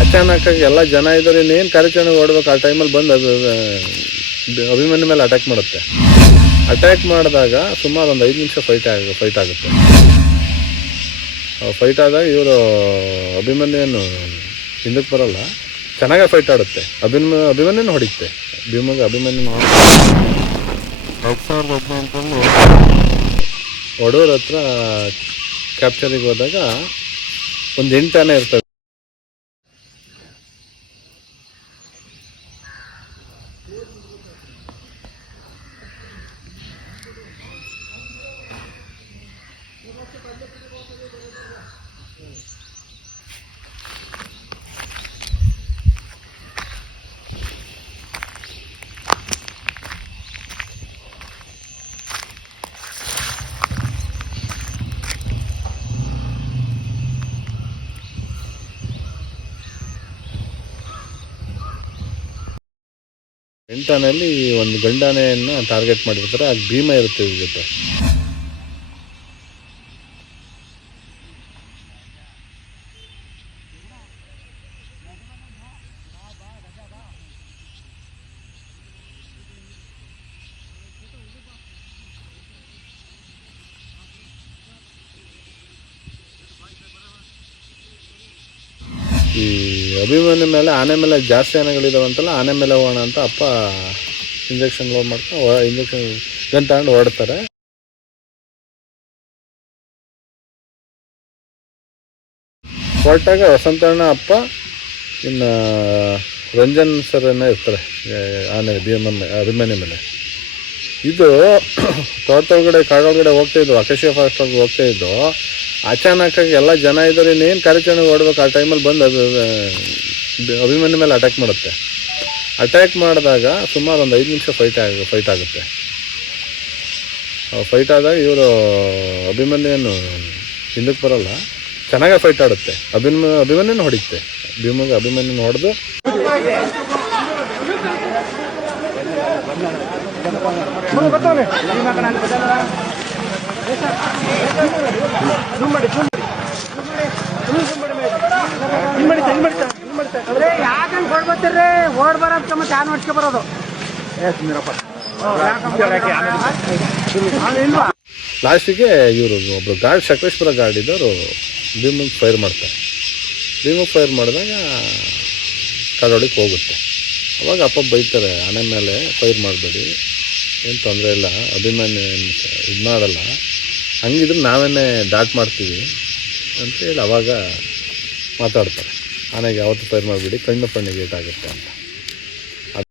ಅಚಾನಕ್ಕಾಗಿ ಎಲ್ಲ ಜನ ಇದ್ದಾರೆ, ಇನ್ನೇನು ಕಾರ್ಯಾಚರಣೆ ಓಡ್ಬೇಕು ಆ ಟೈಮಲ್ಲಿ ಬಂದು ಅದು ಅಭಿಮನ್ಯು ಮೇಲೆ ಅಟ್ಯಾಕ್ ಮಾಡುತ್ತೆ. ಅಟ್ಯಾಕ್ ಮಾಡಿದಾಗ ಸುಮಾರು ಒಂದು 5 ನಿಮಿಷ ಫೈಟ್ ಆಗುತ್ತೆ. ಫೈಟ್ ಆದಾಗ ಇವರು ಅಭಿಮನ್ಯು ಹಿಂದಕ್ಕೆ ಬರಲ್ಲ, ಚೆನ್ನಾಗೇ ಫೈಟ್ ಆಡುತ್ತೆ. ಅಭಿಮನ್ಯು ಹೊಡಿತೆ. ಅಭಿಮನ್ಯು 2018 ಒಡೂರ ಹತ್ರ ಕ್ಯಾಪ್ಚರಿಗೆ ಹೋದಾಗ ಒಂದು 8 ಆನೆ ಇರ್ತವೆ. ಎಂಟಾನೆಯಲ್ಲಿ ಒಂದು ಗಂಡಾನೆಯನ್ನು ಟಾರ್ಗೆಟ್ ಮಾಡಿರ್ತಾರೆ. ಅದು ಭೀಮ ಇರುತ್ತೆ ಇವ್ರ ಜೊತೆ. ಈ ಅಭಿಮನ್ಯು ಮೇಲೆ ಆನೆ ಮೇಲೆ ಜಾಸ್ತಿ ಆನೆಗಳಿದಾವಂತಲ್ಲ, ಆನೆ ಮೇಲೆ ಹೋಗೋಣ ಅಂತ ಅಪ್ಪ ಇಂಜೆಕ್ಷನ್ ಲೋಡ್ ಮಾಡ್ಕೊಂಡು ಇಂಜೆಕ್ಷನ್ ಗನ್ ತಗೊಂಡು ಹೊರಡ್ತಾರೆ. ಹೊರಟಾಗ ವಸಂತಣ್ಣ ಅಪ್ಪ ಇನ್ನು ರಂಜನ್ ಸರ್ ಏನೋ ಇರ್ತಾರೆ ಆನೆ ಅಭಿಮನ್ಯು ಮೇಲೆ. ಇದು ತೋಟದೊಳಗಡೆ ಕಾಡೊಳಗಡೆ ಹೋಗ್ತಾಯಿದ್ದು, ಅಕೇಶಿಯಾ ಫಾರೆಸ್ಟ್ ಒಳಗೆ ಹೋಗ್ತಾಯಿದ್ದು. ಅಚಾನಕ್ಕಾಗಿ ಎಲ್ಲ ಜನ ಇದ್ದಾರೆ, ಇನ್ನೇನು ಕಾರ್ಯಾಚರಣೆ ಓಡ್ಬೇಕು ಆ ಟೈಮಲ್ಲಿ ಬಂದು ಅದು ಅಭಿಮನ್ಯು ಮೇಲೆ ಅಟ್ಯಾಕ್ ಮಾಡುತ್ತೆ. ಅಟ್ಯಾಕ್ ಮಾಡಿದಾಗ ಸುಮಾರು ಒಂದು 5 ನಿಮಿಷ ಫೈಟ್ ಆಗುತ್ತೆ. ಫೈಟ್ ಆದಾಗ ಇವರು ಅಭಿಮನ್ಯು ಹಿಂದಕ್ಕೆ ಬರಲ್ಲ, ಚೆನ್ನಾಗೇ ಫೈಟ್ ಆಡುತ್ತೆ. ಅಭಿಮನ್ಯು ಹೊಡಿತೆ. ಅಭಿಮನ್ಯು ಹೊಡೆದು ಲಾಸ್ಟಿಗೆ ಇವರು ಒಬ್ಬರು ಗಾರ್ಡ್, ಸಕಲೇಶ್ಪುರ ಗಾರ್ಡ್ ಇದ್ದವರು ಭೀಮಂಗೆ ಫೈರ್ ಮಾಡ್ತಾರೆ. ಫೈರ್ ಮಾಡಿದಾಗ ಕಾಡೊಳಗೆ ಹೋಗುತ್ತೆ. ಅವಾಗ ಅಪ್ಪ ಬೈತಾರೆ, ಆನೆ ಮೇಲೆ ಫೈರ್ ಮಾಡಬೇಡಿ, ಏನು ತೊಂದರೆ ಇಲ್ಲ, ಅಭಿಮನ್ಯು ಇದು ಮಾಡಲ್ಲ, ಹಂಗಿದ್ರೆ ನಾವೇನೇ ಡಾಟ್ ಮಾಡ್ತೀವಿ ಅಂತೇಳಿ ಅವಾಗ ಮಾತಾಡ್ತಾರೆ. ಆನೆಗೆ ಯಾವತ್ತೂ ಫೈರ್ ಮಾಡಿಬಿಡಿ, ಕಣ್ಣು ಪಣ್ಣಿಗೆ ಏಟಾಗುತ್ತೆ ಅಂತ.